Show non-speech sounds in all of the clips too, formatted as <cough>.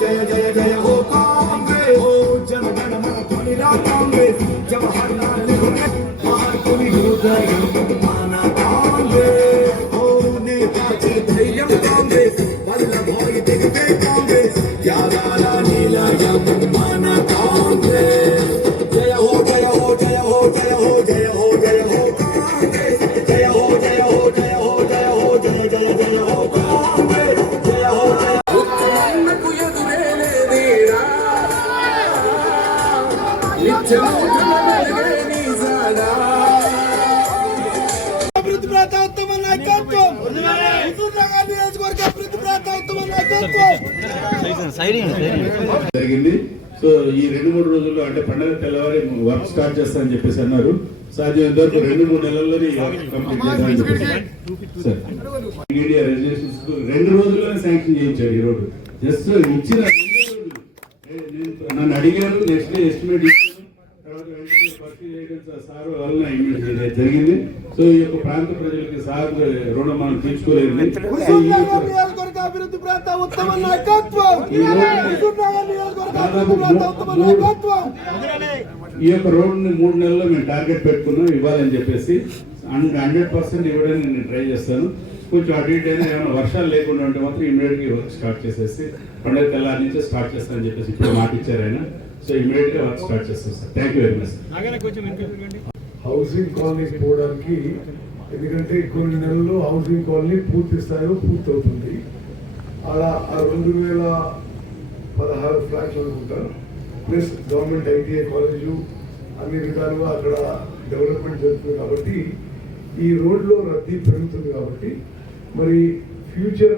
जय जय जय, हो कांग्रेस हो जन गण मन ध्वनिरा कांग्रेस जवाहरलाल नेहरू ने भारतुनि हृदय माना कांग्रेस हो नेताजी धैर्य कांग्रेस वल्लभ भाई दिग्विजय कांग्रेस याद అభివృద్ధి ప్రాంత ఉత్తమ నాయకత్వం. నియోజకవర్గ అభివృద్ధి ప్రాంత ఉత్తమ నాయకత్వం. జరిగింది. సో ఈ రెండు మూడు రోజుల్లో అంటే పండగ తెల్లవారి వర్క్ స్టార్ట్ చేస్తా అని చెప్పేసి అన్నారు. సాధ్యమైనంత వరకు రెండు మూడు నెలల్లోనే కంప్లీట్ చేద్దామని చెప్పేసి. రెజల్యూషన్స్ రెండు రోజుల్లోనే శాంక్షన్ చేయించారు ఈ రోడ్డు. జస్ట్ ఇచ్చిన నేను- నన్ను అడిగారు నెక్స్ట్ డే ఎస్టిమేట్ ఇచ్చాను తర్వాత వెంటనే భర్తీ చేయడం సా- సార్ వలన ఇమ్మీడియట్ జరిగింది సో ఈ యొక్క ప్రాంత ప్రజలకి సార్ రుణం మనం తీర్చుకోలేదు ఈ యొక్క అభివృద్ధి ప్రాంత ఉత్తమ నాయకత్వం. ఈ రోడ్ని మూడు నెలల్లో మేము టార్గెట్ పెట్టుకున్నాం ఇవ్వాలని చెప్పేసి. హండ్రెడ్ పర్సెంట్ ఇవ్వడానికి నేను ట్రై చేస్తాను. కొంచెం అటు ఇటు అయినా ఏమైనా వర్షాలు లేకుండా ఉంటే మాత్రం ఇమీడియట్గా వర్క్ స్టార్ట్ చేసేసి పండుగ తెల్లారి నుంచే స్టార్ట్ చేస్తానని చెప్పేసి ఇప్పుడు మాట ఇచ్చారు ఆయన. సో ఇమీడియట్గా వర్క్ స్టార్ట్ చేస్తాం sir. Thank you very much housing colony పోవడానికి ఎందుకంటే కొన్ని నెలల్లో హౌసింగ్ కాలనీ పూర్తి స్థాయిలో పూర్తి అవుతుంది అలా ఆ రెండు వేల పదహారు ఫ్లాట్స్ అనుకుంటా ప్లస్ గవర్నమెంట్ ఐటీఐ కాలేజు అన్ని విధాలుగా అక్కడ డెవలప్మెంట్ జరుగుతుంది కాబట్టి ఈ రోడ్లో రద్దీ పెరుగుతుంది కాబట్టి మరి ఫ్యూచర్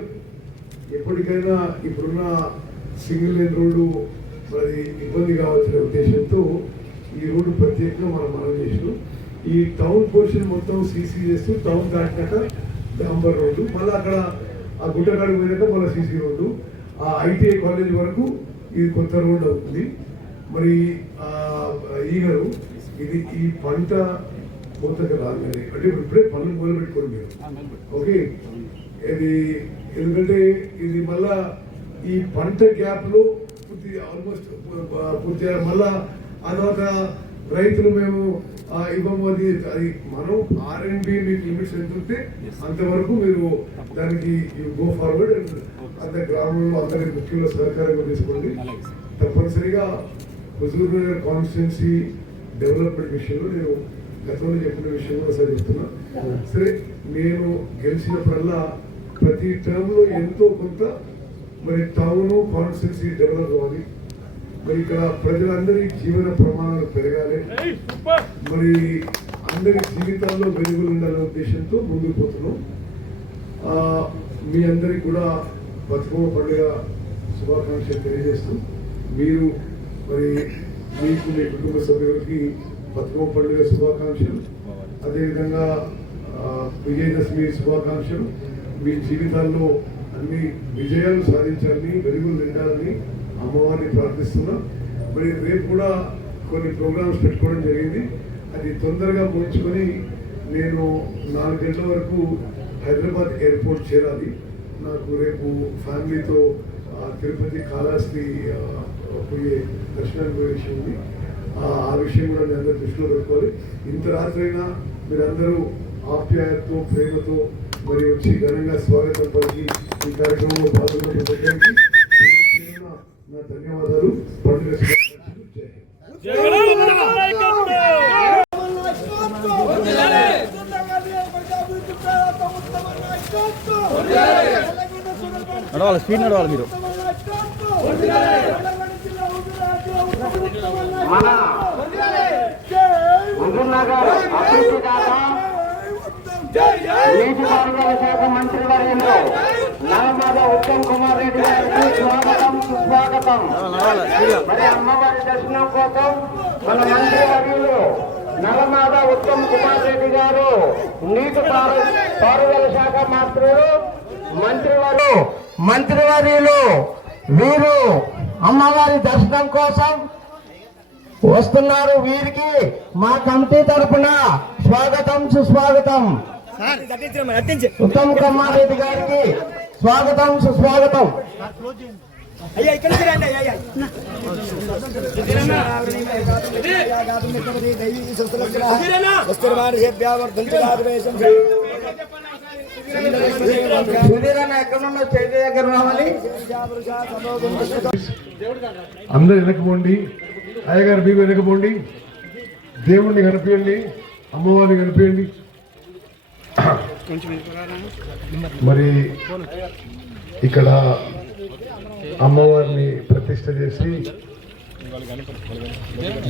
ఎప్పటికైనా ఇప్పుడున్న సింగిల్ లేన్ రోడ్డు మరి ఇబ్బంది కావాల్సిన ఉద్దేశంతో ఈ రోడ్డు ప్రత్యేకంగా మనం మనం చేసినాం. ఈ టౌన్ పోర్షన్ మొత్తం సీసీ చేస్తూ టౌన్ దాటినాక డాంబర్ రోడ్డు. మళ్ళీ అక్కడ ఆ గుట్టగాడి పోయినాక మళ్ళీ సీసీ రోడ్డు. ఆ ఐటీఐ కాలేజ్ వరకు ఇది కొత్త రోడ్డు అవుతుంది. మరి ఈగలు ఇది ఈ పంట కోతకు రాగానే అంటే ఇప్పుడే పనులు మొదలు పెట్టుకోండి మీరు ఓకే? ఇది ఎందుకంటే ఇది మళ్ళా ఈ పంట గ్యాప్లో పూర్తి ఆల్మోస్ట్ పూర్తి మళ్ళా ఆ తర్వాత రైతులు మేము ఇవ్వము అది అది మనం ఆర్ అండ్ బి మీకు లిమిట్స్ ఎంత ఉంటే అంతవరకు మీరు దానికి గో ఫార్వర్డ్ అండ్ అంత గ్రామంలో అందరి ముఖ్యుల సహకారంగా తీసుకోండి. తప్పనిసరిగా హుజూర్ నగర్ కాన్స్టిట్యున్సీ డెవలప్మెంట్ విషయంలో నేను గతంలో చెప్పిన విషయం కూడా ఒకసారి చెప్తున్నా. సరే నేను గెలిచినప్పుడల్లా ప్రతి టర్మ్లో ఎంతో కొంత మరి టౌన్ కాన్స్టిట్యున్సీ డెవలప్ అవ్వాలి. మరి ఇక్కడ ప్రజలందరి జీవన ప్రమాణాలు పెరగాలి. మరి అందరి జీవితాల్లో వెలుగులు ఉండాలనే ఉద్దేశంతో ముందుకు పోతున్నాం. మీ అందరికి కూడా బతుకమ్మ పండుగ శుభాకాంక్షలు తెలియజేస్తూ మీరు మరి మీకు మీ కుటుంబ సభ్యులకి బతుకమ్మ పండుగ శుభాకాంక్షలు. అదేవిధంగా విజయదశమి శుభాకాంక్షలు. మీ జీవితాల్లో అన్ని విజయాలు సాధించాలని వెలుగులు నిండాలని అమ్మవారిని ప్రార్థిస్తున్నాం. మరి రేపు కూడా కొన్ని ప్రోగ్రామ్స్ పెట్టుకోవడం జరిగింది. అది తొందరగా ముగించుకొని నేను నాలుగు గంటల వరకు హైదరాబాద్ ఎయిర్పోర్ట్ చేరాలి. నాకు రేపు ఫ్యామిలీతో తిరుపతి కాళహస్తి పోయే దర్శనానికి పోయే విషయం ఉంది. ఆ ఆ విషయం కూడా మీ అందరూ దృష్టిలో పెట్టుకోవాలి. ఇంత రాత్రైనా మీరందరూ ఆప్యాయతతో ప్రేమతో మరి వచ్చి ఘనంగా స్వాగతం పలికి ఈ కార్యక్రమంలో పాల్గొన్న ప్రతి ఒక్కరికి పేరు పేరున నా ధన్యవాదాలు. పండుగ. నడవాలి స్పీడ్ నడవాలి మీరు. మన హుజూర్నగర్ అభివృద్ధి దాత నీటిపారుదల శాఖ మంత్రి వర్యులు ఉత్తమ్ కుమార్ రెడ్డి గారికి స్వాగతం సుస్వాగతం. మరి అమ్మవారి దర్శనం కోసం మన మంత్రి వర్యులు నల్లమాద ఉత్తమ్ కుమార్ రెడ్డి గారు నీటి పారు పారుదల శాఖ మంత్రులు మంత్రివారు మంత్రివర్యులు వీరు అమ్మవారి దర్శనం కోసం వస్తున్నారు. వీరికి మా కమిటీ తరపున స్వాగతం సుస్వాగతం. ఉత్తమ్ కుమార్ రెడ్డి గారికి స్వాగతం సుస్వాగతం. అయ్యా రండి అయ్యా అందరు వెనకపోండి అయ్యగారు మీకు వెనకపోండి దేవుణ్ణి కనిపించండి అమ్మవారిని కనిపించండి. మరి ఇక్కడ అమ్మవారిని ప్రతిష్ట చేసి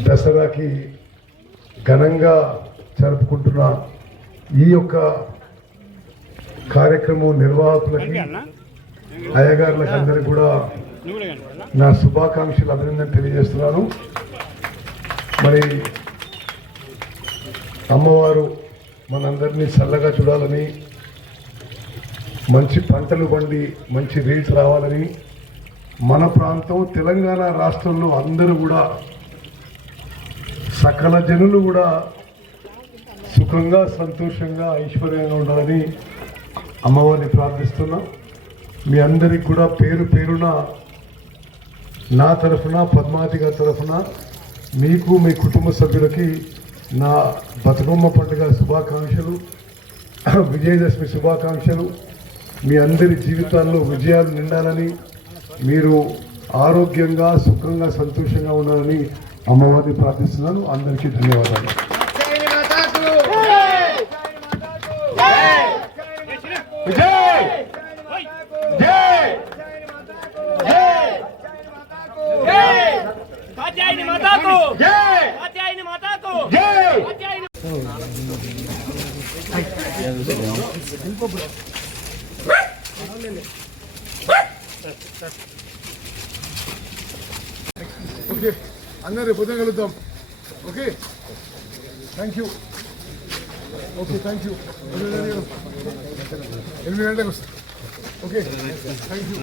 దసరాకి ఘనంగా జరుపుకుంటున్న ఈ యొక్క కార్యక్రమం నిర్వాహకులకి అయ్యగారులకు అందరికి కూడా నా శుభాకాంక్షలు అభినందన తెలియజేస్తున్నాను. మరి అమ్మవారు మనందరినీ చల్లగా చూడాలని మంచి పంటలు పండి మంచి రేట్స్ రావాలని మన ప్రాంతం తెలంగాణ రాష్ట్రంలో అందరూ కూడా సకల జనులు కూడా సుఖంగా సంతోషంగా ఐశ్వర్యంగా ఉండాలని అమ్మవారిని ప్రార్థిస్తున్నాం. మీ అందరికి కూడా పేరు పేరున నా తరఫున పద్మావతి గారి తరఫున మీకు మీ కుటుంబ సభ్యులకి నా బతుకమ్మ పండుగ శుభాకాంక్షలు <clears throat> విజయదశమి శుభాకాంక్షలు. మీ అందరి జీవితాల్లో విజయాలు నిండాలని మీరు ఆరోగ్యంగా సుఖంగా సంతోషంగా ఉండాలని అమ్మవారిని ప్రార్థిస్తున్నాను. అందరికీ ధన్యవాదాలు. ఓకే అందరు ఉదయం కలుద్దాం. Okay? Thank you okay thank you ఎనిమిది గంటలకు వస్తా. Okay thank you